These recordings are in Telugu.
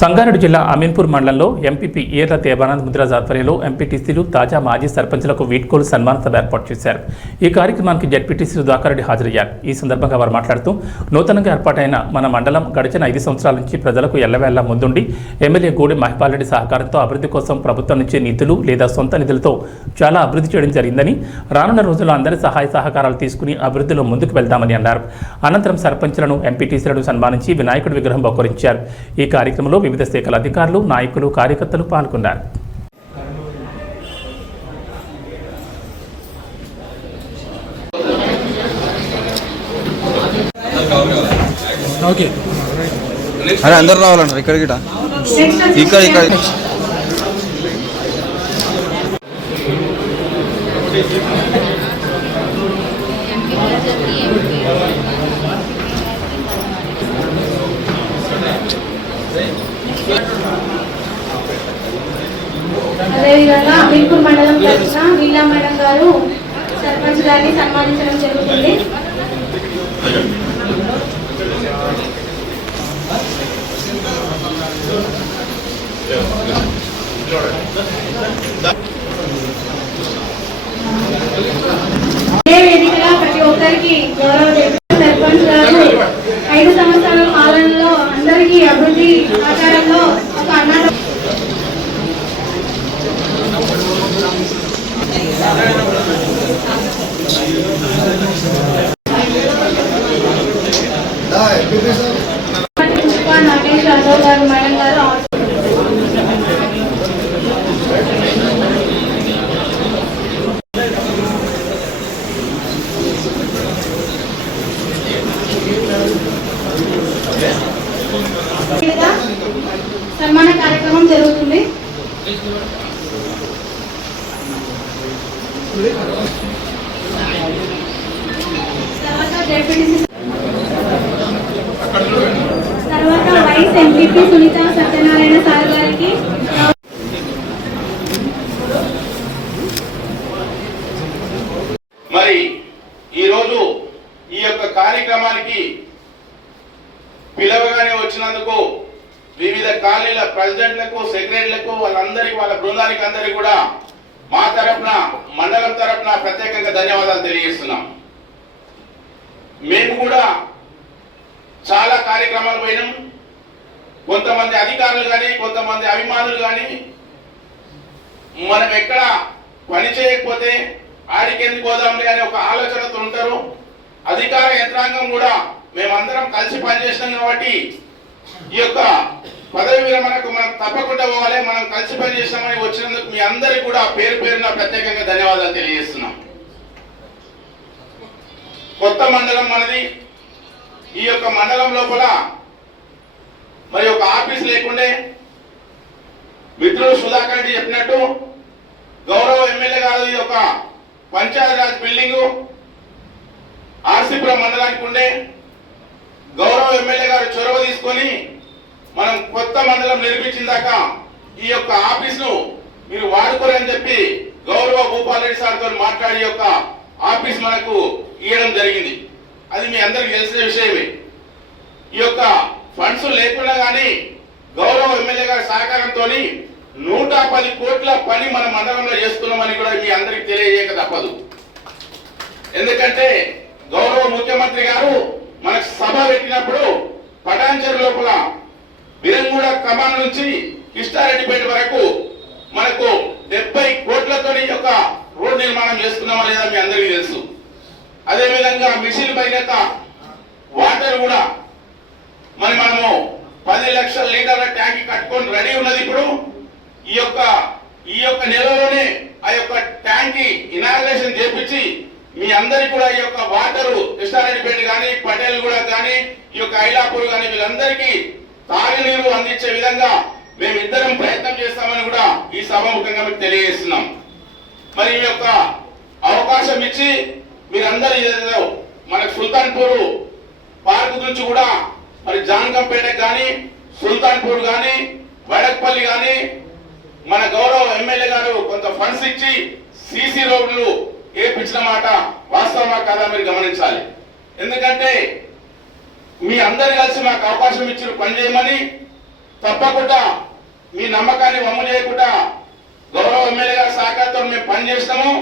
సంగారెడ్డి జిల్లా అమీన్పూర్ మండలంలో ఎంపీపీ ఏర్ల దేవానంద్ ముద్రాజ్ ఆధ్వర్యంలో ఎంపీటీసీలు తాజా మాజీ సర్పంచులకు వీడ్కోలు సన్మాన సభ ఏర్పాటు చేశారు. ఈ కార్యక్రమానికి జడ్పీటీసీలు దాకారెడ్డి హాజరయ్యారు. ఈ సందర్భంగా వారు మాట్లాడుతూ నూతనంగా ఏర్పాటైన మన మండలం గడిచిన 5 సంవత్సరాల నుంచి ప్రజలకు ఎల్లవేళ్లా ముందుండి ఎమ్మెల్యే గూడెం మహిపాల్ రెడ్డి సహకారంతో అభివృద్ధి కోసం ప్రభుత్వం నుంచి నిధులు లేదా సొంత నిధులతో చాలా అభివృద్ధి చేయడం జరిగిందని, రానున్న రోజుల్లో అందరి సహాయ సహకారాలు తీసుకుని అభివృద్ధిలో ముందుకు వెళ్తామని అన్నారు. అనంతరం సర్పంచులను ఎంపీటీసీలను సన్మానించి వినాయకుడి విగ్రహం బహుకరించారు. ఈ కార్యక్రమంలో వివిధ శాఖల అధికారులు, నాయకులు, కార్యకర్తలు పాల్గొన్నారు. అరే అందరు రావాలంటారు ఇక్కడికి ఇక్కడ అదేవిధంగా అమీన్పూర్ మండలం తరఫున వీళ్ళ మేడం గారు సర్పంచ్ గారిని సన్మానించడం జరుగుతుంది. ఏ వేదికగా ప్రతి ఒక్కరికి గౌరవ సర్పంచ్ గారు 5 సంవత్సరాల పాలనలో అందరికీ అభివృద్ధి ఆకారంలో ఒక అన్నాడు నాగేష్ యాదవ్ గారు మేడం గారు సన్మాన కార్యక్రమం జరుగుతుంది. తర్వాత vice MPP Sunitha Satyanarayana sir గారికి మరి ఈరోజు ఈ యొక్క కార్యక్రమానికి పిలవగానే వచ్చినందుకు వివిధ కాలనీల ప్రెసిడెంట్లకు, సెక్రటరీలకు, వాళ్ళందరికీ, వాళ్ళ బృందానికి అందరికీ కూడా మా తరఫున, మండలం తరఫున ప్రత్యేకంగా ధన్యవాదాలు తెలియజేస్తున్నాం. మేము కూడా చాలా కార్యక్రమాలు పోయినాం. కొంతమంది అధికారులు కానీ, కొంతమంది అభిమానులు కానీ మనం ఎక్కడ పని చేయకపోతే ఆడికి ఎందుకు పోదాంలే అనే ఒక ఆలోచనతో ఉంటారు. అధికార యంత్రాంగం కూడా మేమందరం కలిసి పనిచేసినాం కాబట్టి ఈ యొక్క పదవి విరమణకు మనం తప్పకుండా పోవాలి, మనం కలిసి పనిచేసినామని వచ్చినందుకు మీ అందరికీ కూడా పేరు పేరున ప్రత్యేకంగా ధన్యవాదాలు తెలియజేస్తున్నాం. కొత్త మండలం మనది. ఈ యొక్క మండలం లోపల మరి ఒక ఆఫీస్ లేకుండే, మిత్రులు సుధాకర్ రెడ్డి చెప్పినట్టు గౌరవ ఎమ్మెల్యే గారు ఈ యొక్క పంచాయతీరాజ్ బిల్డింగు ఆర్సీపురం మండలానికి ఉండే, గౌరవ ఎమ్మెల్యే గారు చొరవ తీసుకొని మనం కొత్త మండలం నిర్మించిన దాకా ఈ యొక్క ఆఫీసును మీరు వాడుకోరని చెప్పి గౌరవ భూపాల్ రెడ్డి సార్తో మాట్లాడి యొక్క ఆఫీస్ మనకు ఇవ్వడం జరిగింది. అది మీ అందరికి తెలిసిన విషయమే. ఈ యొక్క ఫండ్స్ లేకుండా కానీ గౌరవ ఎమ్మెల్యే గారి సహకారంతో 110 కోట్ల పని మన మండలంలో చేస్తున్నామని కూడా మీ అందరికి తెలియజేయక తప్పదు. ఎందుకంటే గౌరవ ముఖ్యమంత్రి గారు మనకు సభ పెట్టినప్పుడు పటాన్చెరు లోపల బిరంగూడ కమాన్ నుంచి కిష్టారెడ్డిపేట వరకు మనకు 70 కోట్లతో యొక్క రోడ్ నిర్మాణం చేస్తున్నామా లేదా మీ అందరికీ తెలుసు. అదేవిధంగా మిషన్ భగీరథ వాటర్ కూడా మనము 10 లక్షల లీటర్ల ట్యాంక్ కట్టుకొని రెడీ ఉన్నది. ఇప్పుడు ఈ యొక్క నెలలోనే ఆ యొక్క ట్యాంక్ ఇనాగ్రేషన్ చేపించి మీ అందరికి కూడా ఈ యొక్క వాటరు కృష్ణారెడ్డిపేట కానీ, పటేల్ కూడా కానీ, ఈ యొక్క ఐలాపూర్ కానీ వీళ్ళందరికీ తాగునీరు అందించే విధంగా మేమిద్దరం ప్రయత్నం చేస్తామని కూడా ఈ సభాముఖంగా మీకు తెలియజేస్తున్నాం. మరి ఈ యొక్క అవకాశం ఇచ్చి మీరందరూ ఏదో మనకు సుల్తాన్పూర్ పార్క్ గురించి కూడా మరి జాన్కంపేట కానీ, సుల్తాన్పూర్ కానీ, వడక్పల్లి కానీ మన గౌరవ ఎమ్మెల్యే గారు కొంత ఫండ్స్ ఇచ్చి సీసీ రోడ్లు ఏపించిన మాట వాస్తవమా కాదా మీరు గమనించాలి. ఎందుకంటే మీ అందరు కలిసి మాకు అవకాశం ఇచ్చిన పని చేయమని తప్పకుండా మీ నమ్మకాన్ని వమ్ము చేయకుండా గౌరవ ఎమ్మెల్యే గారి సహకారంతో మేము పనిచేస్తాము.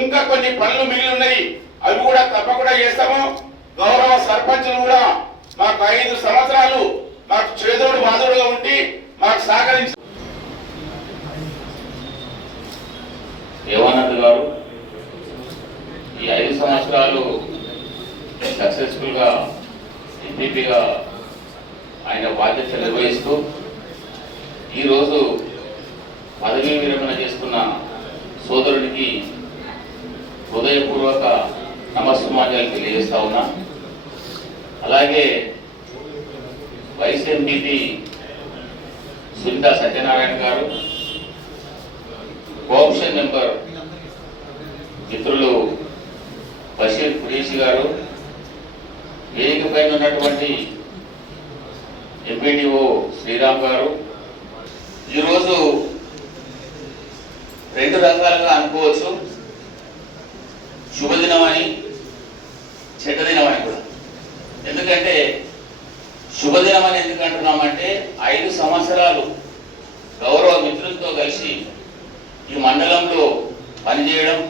ఇంకా కొన్ని పనులు మిగిలి ఉన్నాయి, అవి కూడా తప్పకుండా చేస్తాము. గౌరవ సర్పంచులు కూడా మాకు 5 సంవత్సరాలు మాకు చేదోడు వాదోడుగా ఉండి మాకు సహకరించి దేవానంద్ గారు ఈ 5 సంవత్సరాలు సక్సెస్ఫుల్ గా ఎంపీపీగా ఆయన బాధ్యతలు నిర్వహిస్తూ ఈరోజు పదవీ విరమణ చేసుకున్న సోదరుడికి హృదయపూర్వక నమస్సుమాన్యాలు తెలియజేస్తా ఉన్నా. అలాగే వైస్ ఎంపీపీ సునీతా సత్యనారాయణ గారు, కోఆప్షన్ మెంబర్ మిత్రులు బషీర్ ఖురేషి గారు, వేదిక పైన ఉన్నటువంటి ఎంపీడీఓ శ్రీరామ్ గారు, ఈరోజు 2 రకాలుగా అనుకోవచ్చు, శుభదినం అని చెడ్డదినం అని కూడా. ఎందుకంటే శుభదినం అని ఎందుకు అంటున్నామంటే 5 సంవత్సరాలు గౌరవ మిత్రులతో కలిసి ఈ మండలంలో పనిచేయడం,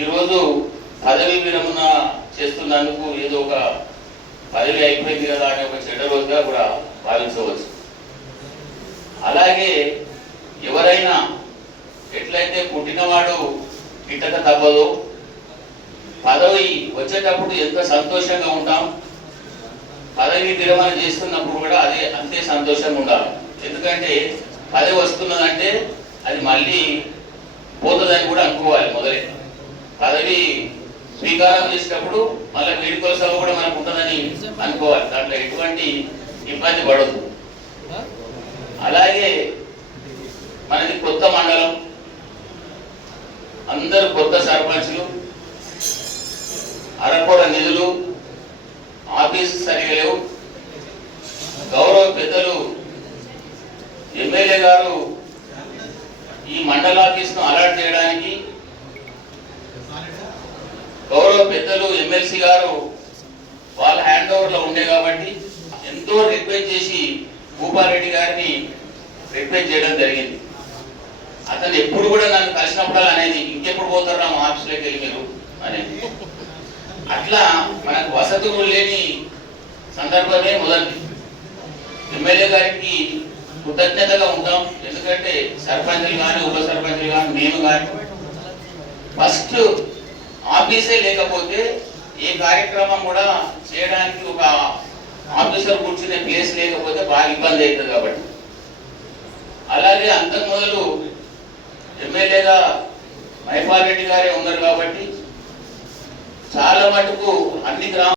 ఈరోజు పదవీ విరమణ చేస్తున్నందుకు ఏదో ఒక పదవి అయిపోయింది కదా అనే ఒక చెడ్డ రోజుగా కూడా భావించవచ్చు. అలాగే ఎవరైనా ఎట్లయితే పుట్టినవాడు గిట్టక తప్పదు, పదవి వచ్చేటప్పుడు ఎంత సంతోషంగా ఉంటాం, పదవి విరమణ చేస్తున్నప్పుడు కూడా అంతే సంతోషంగా ఉండాలి. ఎందుకంటే పదవి వస్తున్నదంటే అది మళ్ళీ పోతుందని కూడా అనుకోవాలి. మొదలే పదవి స్వీకారం చేసేటప్పుడు మళ్ళీ వేడుకల సభ కూడా మనకు ఉంటుందని అనుకోవాలి, దాంట్లో ఎటువంటి ఇబ్బంది పడదు. అలాగే మనది కొత్త మండలం, అందరూ కొత్త సర్పంచులు, అరకొర నిధులు, ఆఫీసు సరిగా లేవు. గౌరవ పెద్దలు ఎమ్మెల్యే గారు ఈ మండల ఆఫీసును అలాట్ చేయడానికి గౌరవ పెద్దలు ఎమ్మెల్సీ గారు వాళ్ళ హ్యాండ్ ఓవర్ లో ఉండే కాబట్టి ఎంతో రిక్వెస్ట్ చేసి భూపారెడ్డి గారిని రిక్వెస్ట్ చేయడం జరిగింది. అతను ఎప్పుడు కూడా నన్ను కలిసినప్పుడు అనేది ఇంకెప్పుడు పోతారా మా ఆఫీసులోకి వెళ్ళి మీరు అనేది. అట్లా మనకు వసతులు లేని సందర్భమే మొదటి. ఎమ్మెల్యే గారికి కృతజ్ఞతగా ఉంటాం, ఎందుకంటే సర్పంచులు కానీ ఉప సర్పంచులు కానీ మేము కానీ ఫస్ట్ ఆఫీసే లేకపోతే ఏ కార్యక్రమం కూడా చేయడానికి ఒక ఆఫీసర్ కూర్చునే ప్లేస్ లేకపోతే బాగా ఇబ్బంది అవుతుంది కాబట్టి. అలాగే అంతకు మొదలు ఎమ్మెల్యేగా మైపాల్ రెడ్డి గారే ఉన్నారు కాబట్టి చాలా మటుకు అన్ని గ్రామ